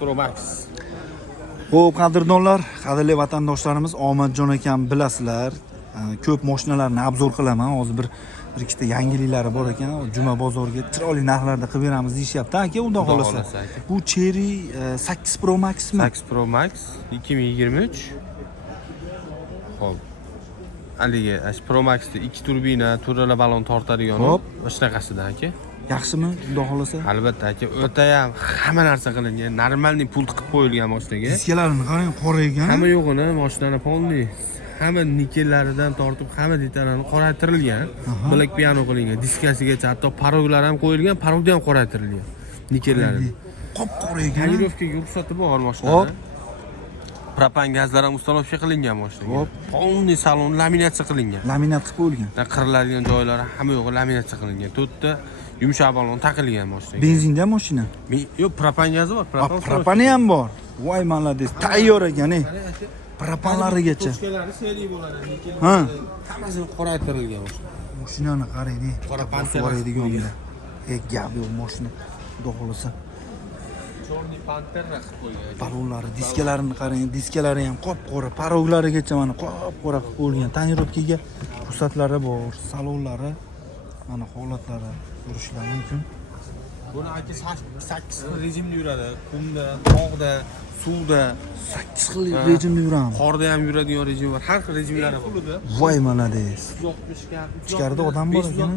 Pro Max. Xo'p, qadrdonlar, qadrli vatandoshlarimiz, Omadjon akam bilasizlar. Ko'p mashinalarni obzor qilaman. Hozir bir ikkita yangiliklari bor ekan. Juma bozoriga chiroyli narxlarda qilib beramiz deyishyapti aka, xudo xolasa. Bu Cherry 8 Pro Maxmi? 8 Pro Max 2023. Xo'p. Haligi Pro Maxda 2 turbina, turali balon tortadigan. Hop, shunaqasida aka. Yaxshimi, xudo xolasa? Albatta aka, o'ta ham hamma narsa qilingan, normalniy pult qilib qo'yilgan mashinaga. Diskalarini qarang, qora ekan. Hamma yo'g'ini mashinani polni. Hamma nikellaridan tortib, hamma detallarni qoraytirilgan. Black piano qilingan, diskasigacha, hatto paroglar ham qo'yilgan, parogda ham qoraytirilgan. Nikellari. Qop-qora ekan. Tonirovkaga ruxsati bor mashinada. Propan gazlar ham ustalovka qilingan mashinaga. Hop, polni salon laminatsiya qilingan. Laminat qilib qo'yilgan. Qiriladigan joylari hamma yo'g'i laminatsiya qilingan. To'rtta yumshoq balon taqilgan mashinaga. Benzinda mashina? Yo'q, propan gazi bor, Propani ham bor. Voy, malades. Tayyor ekan, propanlarigacha. Toshkalari seli bo'ladi, lekin Ha. hammasini qoraytirilgan mashina. Mashinani qarang, Qora panter qoraydiganda. Gap yo'q mashina. Xudo xolasa. Chorni panter qilib qo'ygan. Balonlari, diskalarini qarang, diskalari ham qop-qora, paroglarigacha mana qop-qora qilib qo'yilgan. Tonirovkaga ruxsatlari bor, salonlari, mana holatlari ko'rishlar mumkin. Buni aka 8 xil rejimda yuradi. Qumda, tog'da, suvda 8 xil rejimda yuramiz. qorda ham yuradigan rejim bor. Har xil rejimlari bor. Voy, malades. 160 ga. Ichkarida odam bor ekan.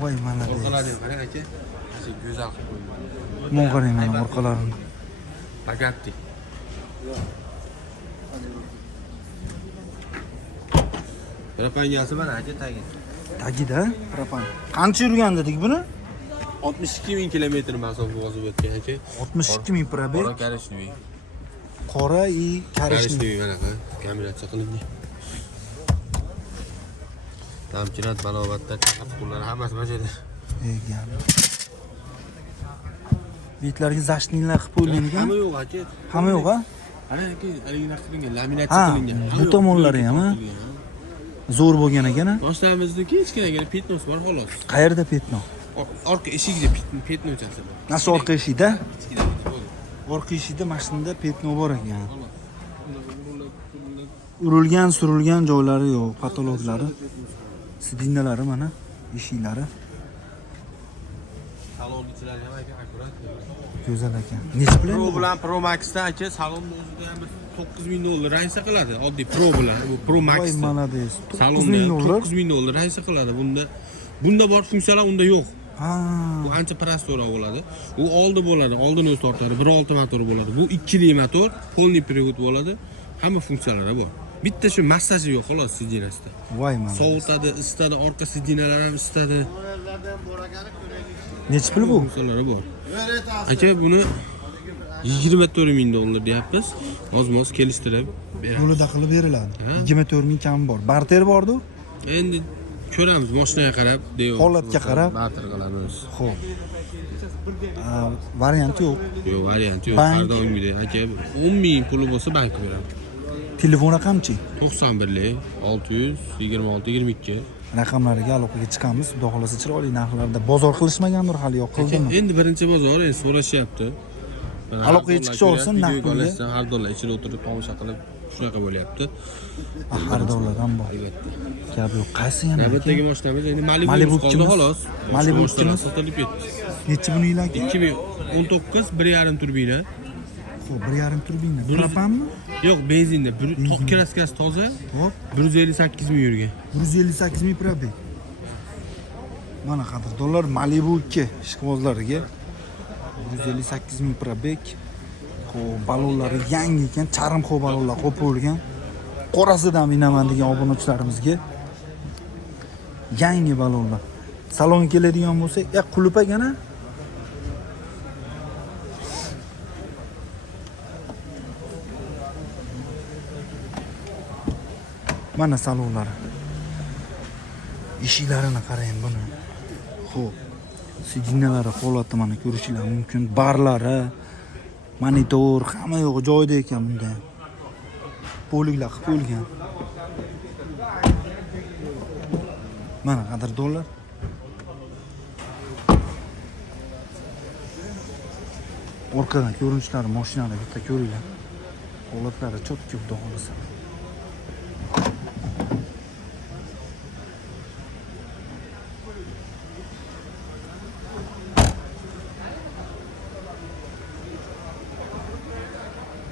Voy, malades. Orqalariga qarang aka. Acha go'zal qilib qo'ygan. Mon qarang mana orqalarini. Bagatti. Propangasi mana aka tagi. Tagida propan. Qancha yurgan dedik buni? 62 000 kilometr masofa bosib o'tgan aka. 62 ming probeg. Qora karishli. Qora и karishli. Karishli mana kameratsiya qilingan. Tamchilat, balobatlar, chaqirtiqlar hammasi mana shu yerda. Gap. Betlarga zashninglar qilib qo'yilgan ekan. Hamma yo'q aka. Hamma yo'q, ha? Ana aka, haligilar qilingan, laminatsiya qilingan. Bu tomonlari ham, ha? Zo'r bo'lgan ekan, ha? Boshlarimizniki kichkinagina petnos bor xolos. Qayerda petno? Orqa eshigida petnochasi bor. Nasl orqa eshikda? Orqa eshikda mashinada petno bor ekan. Urilgan, surilgan joylari yo'q, patologlari. Sidinalari mana, eshiklari. Salon ichlari ham aka akurat. Go'zal ekan. Necha pul Pro endi? bilan Pro Maxda aka salonni o'zida ham $9,000 raysa qiladi. Oddiy Pro bilan, bu Pro Max. Voy, malades. $9,000. $9,000 raysa qiladi. Bunda bor funksiyalar unda yo'q. Ha. Bu ancha prostora bo'ladi. U oldi bo'ladi, oldin o'zi tortadi. 1.6 motor bo'ladi. Bu 2 motor, polniy привод bo'ladi. Hamma funksiyalari bor. Bitta shu massaji yo'q, xolos sidinasida. Voy, malades. Sovutadi, isitadi, orqa sidinalar ham isitadi. Necha pul bu? Funksiyalari bor. Aka buni $24,000 deyapmiz. Oz-moz kelishtirib beramiz. Pulida qilib beriladi. 24 ming kam bor. Barter bordi? Endi ko'ramiz, mashinaga qarab, holatga qarab barter qilamiz. Xo'p. Variant yo'q. Yo'q, variant yo'q. Har doimgidek aka 10 ming puli bo'lsa bank beramiz. Telefon raqamchi? 91 626 22. Raqamlariga aloqaga chiqamiz. Xudo xolasa chiroyli narxlarda bozor qilishmagandir hali yo'q qildimi? Endi birinchi bozor, so'rashyapti. Aloqaga chiqsa olsin, narx pulga. Har dolar ichida o'tirib tomosha qilib shunaqa bo'lyapti. Xaridorlar ham bor. Albatta. Gap yo'q. Qaysi yana? Navbatdagi mashinamiz endi Malibu qoldi xolos. Malibu sotilib ketdi. Necha buni yilaki? 2019 1.5 turbina. Xo'p, 1.5 turbina. Propanmi? Yo'q, benzinda. Kraskasi toza. Hop, 158 ming yurgan. 158 ming probeg. Mana qadrdonlar, Malibu 2 ishqibozlariga 158 ming probeg. Xo'p, balonlari yangi ekan, charmxo balonlar qo'yib qo'yilgan. Qorasidan minaman degan obunachilarimizga yangi balonlar. Salonga keladigan bo'lsa, qulip ekan-a? Mana salonlari. Eshiklarini qarang buni. Xo'p. Sidinalari holatda mana ko'rishingiz mumkin. Barlari, monitor, hamma yo'g'i joyida ekan bunda. Poliglar qilib qo'yilgan. Mana qadrdonlar. Orqadan ko'rinishlari mashinani bitta ko'ringlar. Holatlari cho'tki xudo xolasa.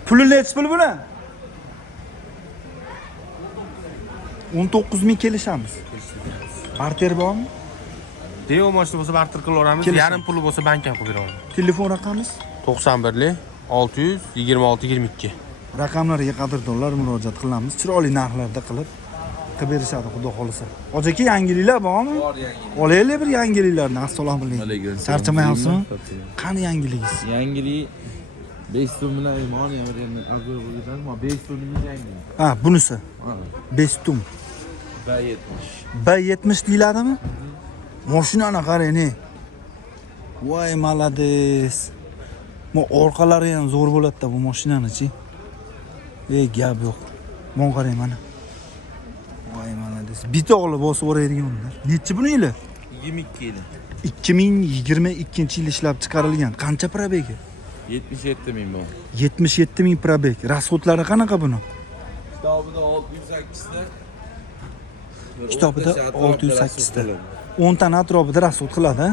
Puli nechi pul buni? 19 ming kelishamiz. Barter bormi? Devo mashina bo'lsa barter qilaveramiz. Kelishim. Yarim puli bo'lsa bankka qo'yib beraman. Telefon raqamingiz? 91 626 22. Raqamlarga qadrdonlar murojaat qilamiz. Chiroyli narxlarda qilib berishadi xudo xolasa. Aka yangiliklar bormi? Bor yangilik. Olaylik bir yangiliklarni. Assalomu alaykum. Alaykum. Charchamayapsizmi? Qani yangiligingiz? Yangilik 5 so'm bilan iymon endi azur bo'lgan, ammo 5 so'mning yangilik. Ha, bunisi Ha, 5 tum. B70. B70 deyiladimi? Mashinani qarang. Voy, malades. Mo orqalari ham zo'r bo'ladi-da bu mashinani-chi. Gap yo'q. Mon qarang mana. Voy, malades. Bitta olib bosib o'raydiganlar. Nechi buni yili? 22 yil. 2022-yil ishlab chiqarilgan. Qancha probegi? 77 ming bor. 77 ming probeg. Rasxodlari qanaqa buni? Kitobida 608 ta. Kitobida 608 ta. 10 tani atrofida rasxod qiladi.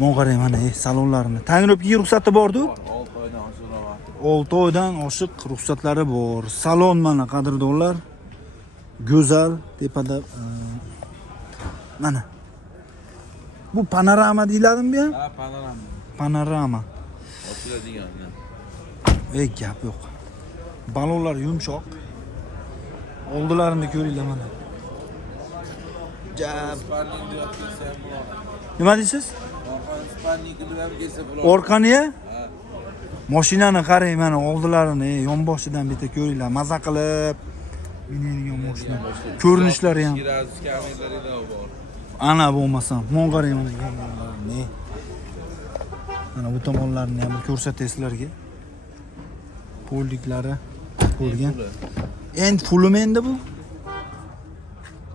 Mon qarang mana, salonlarini. Tanirovga ruxsati bor-ku? 6 oydan oshiq. 6 oydan oshiq ruxsatlari bor. Salon mana qadrdonlar. Go'zal tepada mana. Bu panorama deyiladimi bu? Ha, panorama. Panorama. Ochiladigan. Gap yo'q. Balonlar yumshoq. Oldilarini ko'ringlar mana. Jab. Sparning deyotsa ham bo'ladi. Nima deysiz? Sparning qilib ham kelsa bo'ladi. Orqaniya? Mashinani qarang mana, oldilarini yonboshidan bitta ko'ringlar. Maza qilib minadigan mashina. Ko'rinishlari ham. Giraz kameralari bor. Ana bo'lmasa, mon qarang mana yonlarni. Mana bu tomonlarni ham ko'rsatay sizlarga. Polliklari bo'lgan. End fullmi endi bu?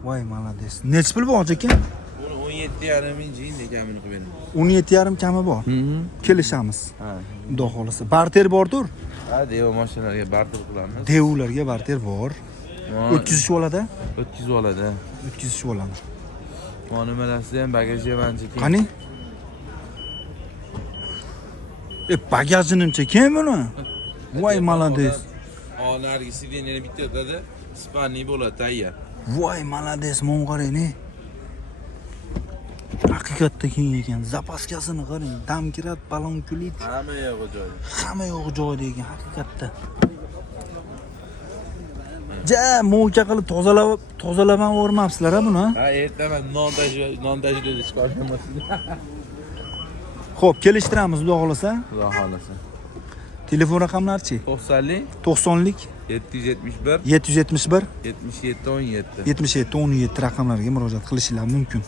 Voy, malades. Nechi pul bor aka? Buni 17,5 ming jinda kamini qilib beraman. 17,5 kami bor. Kelishamiz. Ha. Xudo xolasa. Barter bordir? Ha, devo mashinalarga barter qilamiz. Devlarga barter bor. O'tkazish bo'ladi? O'tkazib oladi. O'tkazish bo'ladi. Mana nimalarsiz ham bagajga mancha keyin. Qani? Bagajinimcha kim buni? Voy, malades. Narigi sideniyaning bittasida Spaniy bo'ladi tayyor. Voy, malades, mon qarang. Haqiqatda keng ekan. Zapaskasini qarang. Damkirat, balon kulit. Hamma yo'g'i joyida. Hamma yo'g'i joyida ekan haqiqatda. Mo'ka qilib tozalab ham o'rmabsizlar buni. Ha, ertaman non tajribada chiqarganmasizlar. Xo'p, kelishtiramiz, xudo xolasa. Xudo xolasa. Telefon raqamlari-chi? 90lik 90lik 771 771 77 17. 77 17 raqamlarga murojaat qilishingiz mumkin.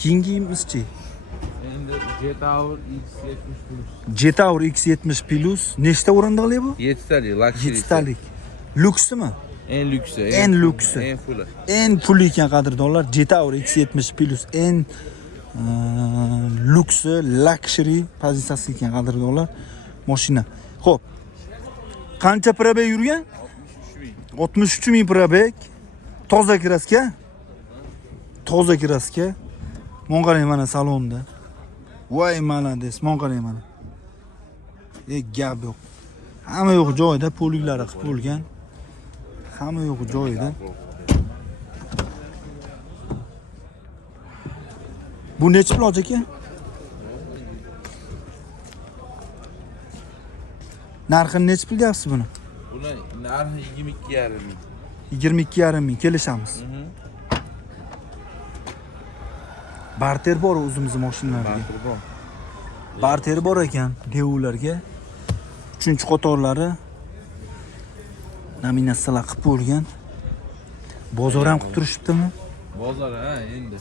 Keyingimizchi? Endi Jetower X70 Plus. Jetower X70 Plus nechta o'rindiqli bu? 7 talik, luxury. 7 talik. Luksmi? En lyuksi. En lyuksi. En fulli. En pul ekan qadrdonlar. Jetower X70 Plus en luksi, luxury pozitsiyasi ekan qadrdonlar. Mashina. Xo'p. Qancha probeg yurgan? 63 ming probeg. Toza kraska. Toza kraska. Mon qarang mana salonda. Voy, malades, mon qarang mana. Gap yo'q. Hamma yo'q joyida, poliklari qilib bo'lgan. Hamma yo'q joyida. Bu necha pul aka? Narxini necha pul deyapsiz buni? Buni narxi 22,5 ming. 22,5 ming kelishamiz. Barter bor o'zimizning mashinalarga. Barter bor. Barter bor ekan devlarga. 3-qatorlari nominatsiyalar qilib bo'lgan. Bozor ham qilib turishibdimi? Bozor ha endi.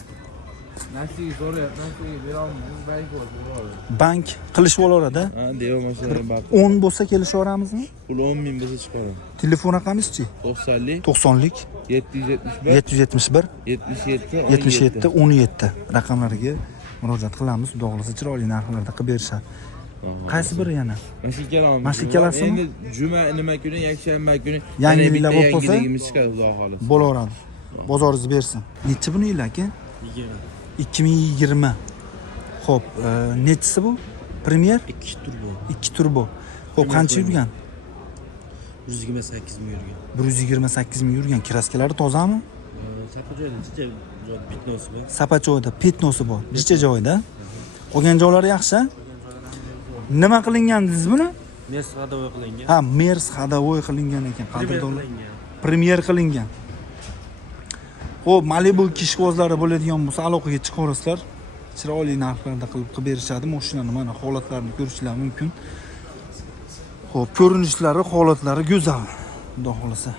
Nasiga so'rayapti, nasiga berolmaymiz, bank bo'ladi. Bank qilishib olaradi. Ha, devo mashinalar barter. 10 bo'lsa kelishaveramizmi? Pul 10 ming bo'lsa chiqaradi. Telefon raqamingiz-chi? 90lik 90lik 771 771 77 77 17 raqamlariga murojaat qilamiz. Xudo xolasa chiroyli narxlarda qilib berishadi. Qaysi biri yana? Mana shu ikkalamiz. Mana shu ikkalasimi? Endi juma nima kuni, yakshanba kuni Yangiliklar yana bitta bo'lib qolsa? yangiligimiz chiqadi, xudo xohlasa. Bo'laveradi. Bozoringiz bersin. Necha buni yil aka? 2020. Xo'p, nechisi bu? Premier? 2 turbo. 2 turbo. Xo'p, qancha yurgan? 128 ming yurgan. 128 ming yurgan. Kraskalari tozami? Sapa joyda jicha joy bitnosi bor. Sapa joyda petnosi bor. Jicha joyda. Qolgan joylari yaxshi. Nima qilingandingiz buni? Mes hadovoy qilingan. Ha, Mers hadovoy qilingan ekan, qadrdonlar. Premier qilingan. Xo'p, Malibu kishvozlari bo'ladigan bo'lsa, aloqaga chiqaverasizlar. Chiroyli narxlarda qilib berishadi. Mashinani mana holatlarini ko'rishingiz mumkin. Xo'p, ko'rinishlari, holatlari go'zal. Xudo xolasa.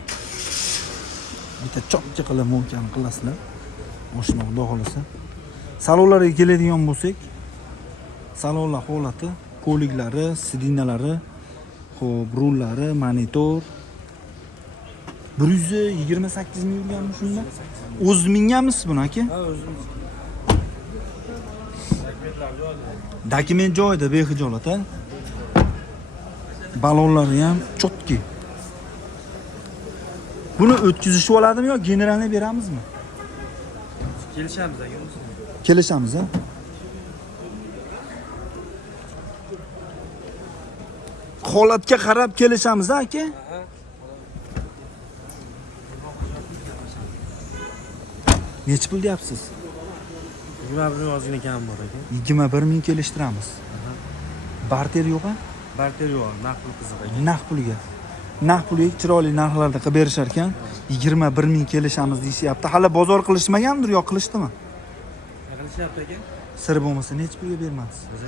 Bitta chopcha qilib muhkam qilasizlar. Mashina xudo xolasa. Salonlarga keladigan bo'lsak, salonlar holati, poliklari, sidinalari, xo'p, rullari, monitor 128 ming yurganmi shunda? O'z minganmisiz buni aka? Ha, o'zimiz. Dokument joyida behijolat, ha? Balonlari ham chotki. Buni o'tkazishib oladimi yo generalni beramizmi? Kelishamiz aka. Kelishamiz, ha? Holatga qarab kelishamiz, ha aka? Necha pul deyapsiz? 21 ming ozgina kam bor aka. 21 ming kelishtiramiz. Barter yo'q-a? Barter yo'q, naqd pul qiziq aka. Naqd pulga. Naqd pulga chiroyli narxlarda qilib berishar ekan. 21 ming kelishamiz deyapti. Hali bozor qilishmagandir yo qilishdimi? Qilishyapti aka. Sir bo'lmasa necha pulga bermadingiz? Biz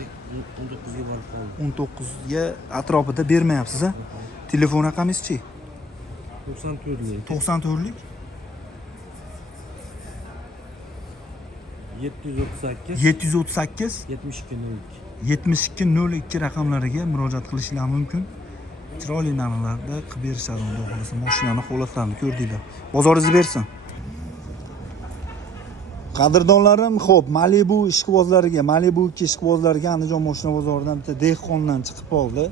19 ga borib qoldik. 19 ga atrofida bermayapsiz, ha? Telefon raqamingiz-chi? 94 lik. 94 lik 738 738 72 7202 raqamlariga murojaat qilishingiz mumkin. Chiroyli narxlarda qilib berishadi, xudo xolasa. Mashinani holatlarini ko'rdinglar. Bozoringiz bersin. Qadrdonlarim, xo'p, Malibu ishqibozlariga, Malibu ishqibozlariga Andijon mashina bozoridan bitta dehqondan chiqib qoldi.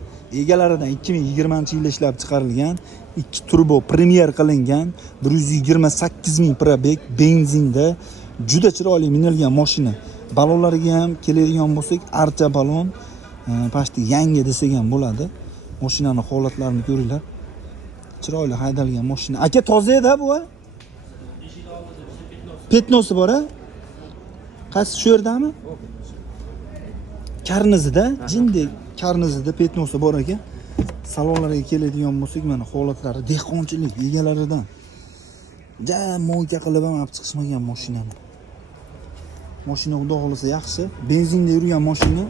Egalaridan 2020-yilda ishlab chiqarilgan, 2 turbo premier qilingan, 128 ming probeg, benzinda, juda chiroyli minilgan mashina. Balonlariga ham keladigan bo'lsak, archa balon, pasti yangi desak ham bo'ladi. Mashinani holatlarini ko'ringlar. Chiroyli haydalgan mashina. Aka toza edi bu, ha? Petnosi bor, ha? Qaysi shu yerdami? Karnizida, jindek karnizida petnosi bor ekan. Salonlarga keladigan bo'lsak, mana holatlari dehqonchilik egalaridan. Mo'yka qilib ham olib chiqishmagan mashinani. Mashina xudo xolasa yaxshi. Benzinda yurgan mashina.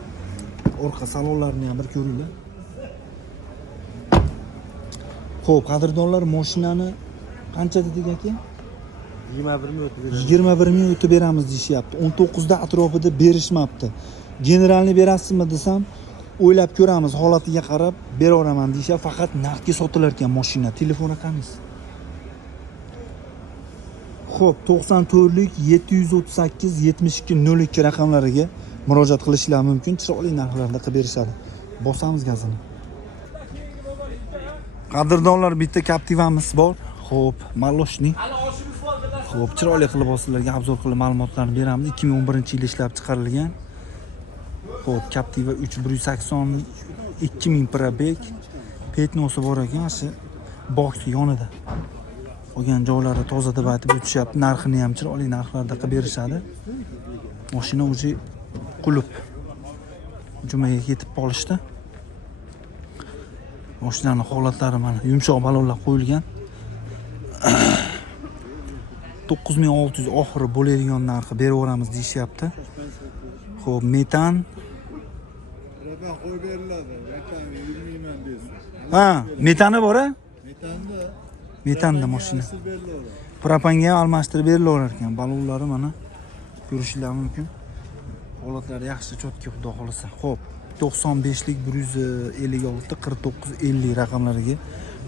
Orqa salonlarini ham bir ko'ringlar. Xo'p, qadrdonlar, mashinani qancha dedik aka? 21 ming o'tib beradi. 21 ming o'tib beramiz deyishyapti. 19 da atrofida berishmabdi. Generalni berasizmi desam, o'ylab ko'ramiz, holatiga qarab beraveraman deyishyapti. Faqat naqdga sotilar ekan mashina. Telefon raqamingiz? Xo'p, 94 lik 738 7202 raqamlariga murojaat qilishingiz mumkin. Chiroyli narxlarda qilib berishadi. Bosamiz gazini. Qadrdonlar, bitta Captiva'miz bor. Xo'p, Maloshni. Xo'p, chiroyli qilib sizlarga obzor qilib ma'lumotlarni beramiz. 2011-yilda ishlab chiqarilgan. Xo'p, Captiva 382 ming probeg, petnosi bor ekan, shu boksi yonida. Qolgan joylari toza deb aytib o'tishyapti. Narxini ham chiroyli narxlarda qilib berishadi. Mashina o'zi qulub. Jumaga ketib qolishdi. Mashinaning holatlari mana yumshoq balonlar qo'yilgan. 9600 oxiri bo'ladigan narxi beraveramiz deyishyapti. Xo'p, metan. Qo'yib beriladi. Metan 20 ming deysiz. Ha, metani bor-a? Metanda Metanda mashina. beriladi. Propanga ham almashtirib berilaverar ekan. Balonlari mana ko'rishingiz mumkin. Holatlari yaxshi, chotki, xudo xolasa. Xo'p, 95 lik 156 49 50 raqamlariga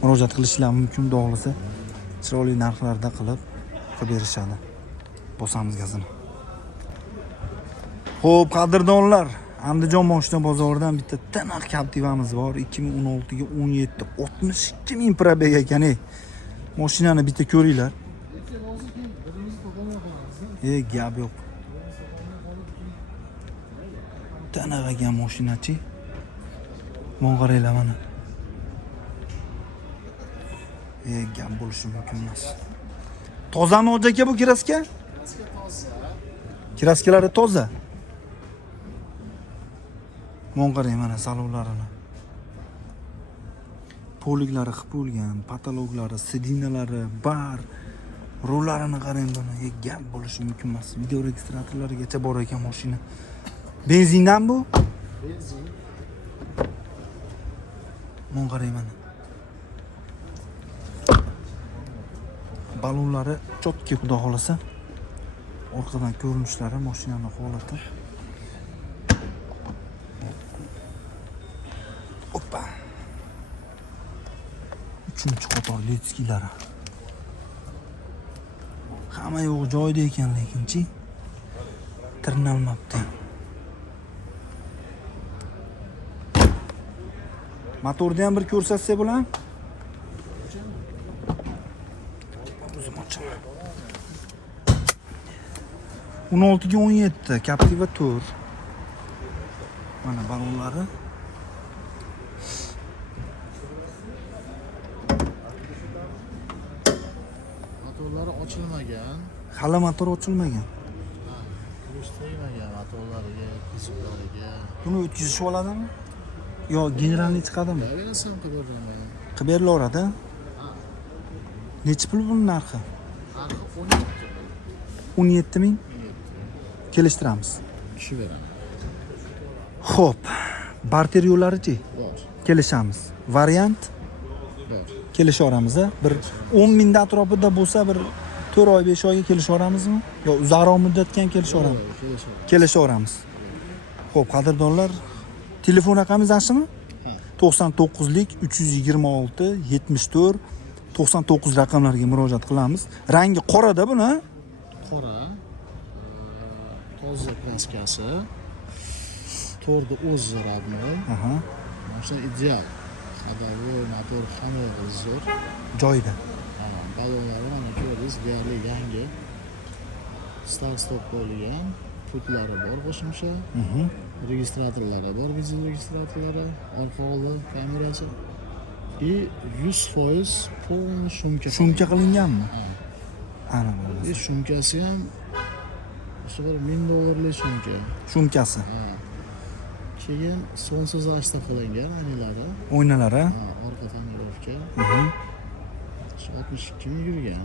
murojaat qilishingiz mumkin, xudo xolasa. Chiroyli narxlarda qilib berishadi. Bosamiz gazini. Xo'p, qadrdonlar, Andijon moshina bozoridan bitta tiniq Captiva'miz bor. 2016 ga 17 62 ming probeg ekan. Mashinani bitta ko'ringlar. Gap yo'q. Tiniq ekan mashinachi. Qaranglar mana. Gap bo'lishi mumkin emas. Tozami hoji aka bu kraska? Kraskalari toza. Qarang mana salonlarini. Poliklari qilib bo'lgan, patologlari, sidinalari, bar, rollarini qarang buni. Gap bo'lishi mumkin emas. Video registratorlarigacha bor ekan mashina. Benzindan bu? Benzin. Qarang mana. Balonlari chotki xudo xolasa. Orqadan ko'rinishlari, mashinaning holati. Hoppa. 3-qator letskilari. Hamma yo'q joyida ekan, lekinchi tirnalmabdi. Motorni ham bir ko'rsatsa bo'ladimi? 16 ga 17 Captiva Tour. Mana balonlari. Motorlari ochilmagan. Hali motor ochilmagan. Kurush tegmagan motorlariga, qiziqlariga. Buni o'tkazishib oladimi? Yo, generalniy chiqadimi? Bilasan qidirman. Qilib berilaveradi. Necha pul buni narxi? Narxi 17. 17 ming. Kelishtiramiz. Kishi beraman. Xo'p, barter yo'llari-chi? Bor. Kelishamiz. Variant Bor. kelishaveramiz. Bir 10 mingdan atrofida bo'lsa, bir 4 oy 5 oyga kelishaveramizmi? Yo, uzoqroq muddatga ham kelishaveramiz. Kelishaveramiz. Xo'p, qadrdonlar, telefon raqamingiz ashimi? 99 lik 326 74 99 raqamlariga murojaat qilamiz. Rangi qorada buni. Qora. Toza kraskasi. To'rda o'z rabni. Aha, Mashina ideal. Hadavi, motor hamma yo'g'i zo'r. joyida. Balonlari mana ko'rdingiz, deyarli yangi. Start stop qo'yilgan. Putlari bor qo'shimcha. Registratorlari bor, video registratorlari, orqa oldi kamerasi. И 100% полный shumka. Shumka qilinganmi? Ana bo'ldi. И shumkasi ham o'sha bir $1000 shumka. Shumkasi. Keyin sonsizlashda qilingan aynalari. Oynalari. Orqa tonirovka. 62 ming yurgan.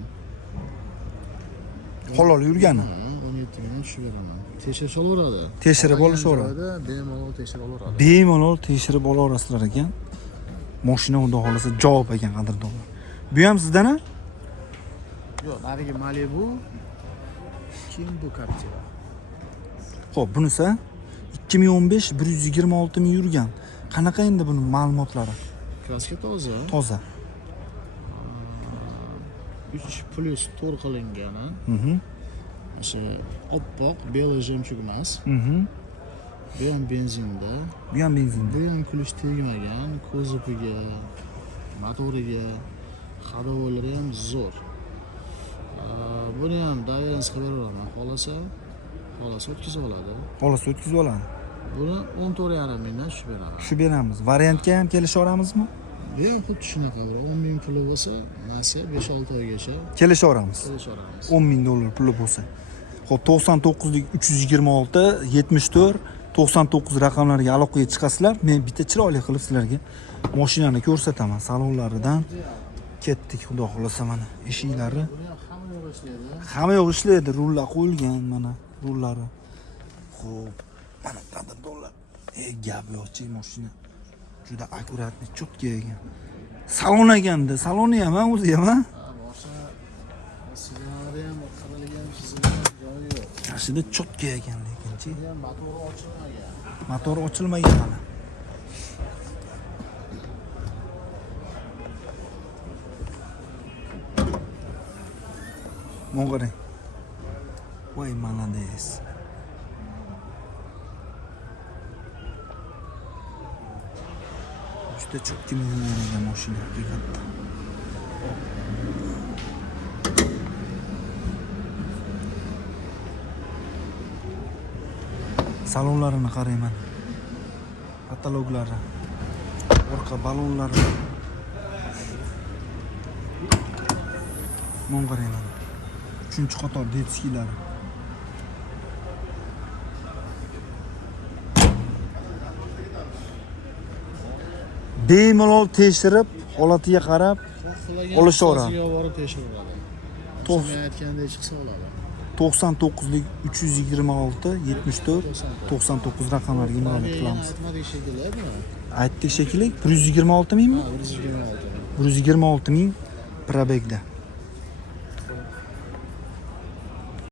Halol yurgani. 17 ming tushib beraman. Tekshirish olaveradi. Tekshirib olishaveradi. Bemalol tekshirib olaveradi. Bemalol tekshirib olaverasizlar ekan. Mashina xudo xolasa javob ekan qadrdonlar. Bu ham sizdan-a? Yo'q, narigi Malibu. Kim bu Captiva? Xo'p, bunisi 2015 126 ming yurgan. Qanaqa endi buni ma'lumotlari? Kraska toza. Toza. 3+ to'r qilingan. O'sha oppoq, beli jemchug emas. Bu ham benzinda. Bu ham benzinda. Bu ham kulish tegmagan, ko'zipiga, motoriga, hadovolari ham zo'r. Buni ham daverans qilib beraman. Xolasa o'tkazib oladi. Xolasa o'tkazib oladi. Buni 14,5 mingdan tushib beraman. Shu beramiz. Variantga ham kelishaveramizmi? Bu ham xuddi shunaqa. 10 ming puli bo'lsa, nasib 5-6 oygacha Kelishaveramiz. kelishaveramiz. 10 ming dollar puli bo'lsa. Xo'p, 99 lik 326 74 99 raqamlariga aloqaga chiqasizlar. Men bitta chiroyli qilib sizlarga mashinani ko'rsataman. Salonlaridan ketdik, xudo xolasa mana eshiklari. Buni ham hamma yo'q ishlaydi. Hamma yo'q ishlaydi, rullar qo'yilgan mana rullari. Xo'p, mana qadrdonlar. Gap yo'qchi mashina. Juda akkuratni, cho'tki ekan. Salon ekanda, saloni ham, o'zi ham. Boshqa signalari ham qaralgan, chizilgan joyi yo'q. Tashida cho'tki ekan lekinchi. Bu ham motori ochilmagan. Motor ochilmagan hali. Qarang. Voy, malades. juda chakki minilgan mashina haqiqatda. Salonlarini qarayman. Kataloglari, orqa balonlari. Mon qarayman. 3-qator detskilari. Bemalol tekshirib, holatiga qarab olishaveradi. Xohlagan borib tekshiriladi. To'q- Men aytgandek chiqsa oladi. 99lik 326 74 99 raqamlarga murojaat qilamiz. Aytmadik shekilli, Aytdik shekilli 126 mingmi? ha, 126. 126 ming probegda.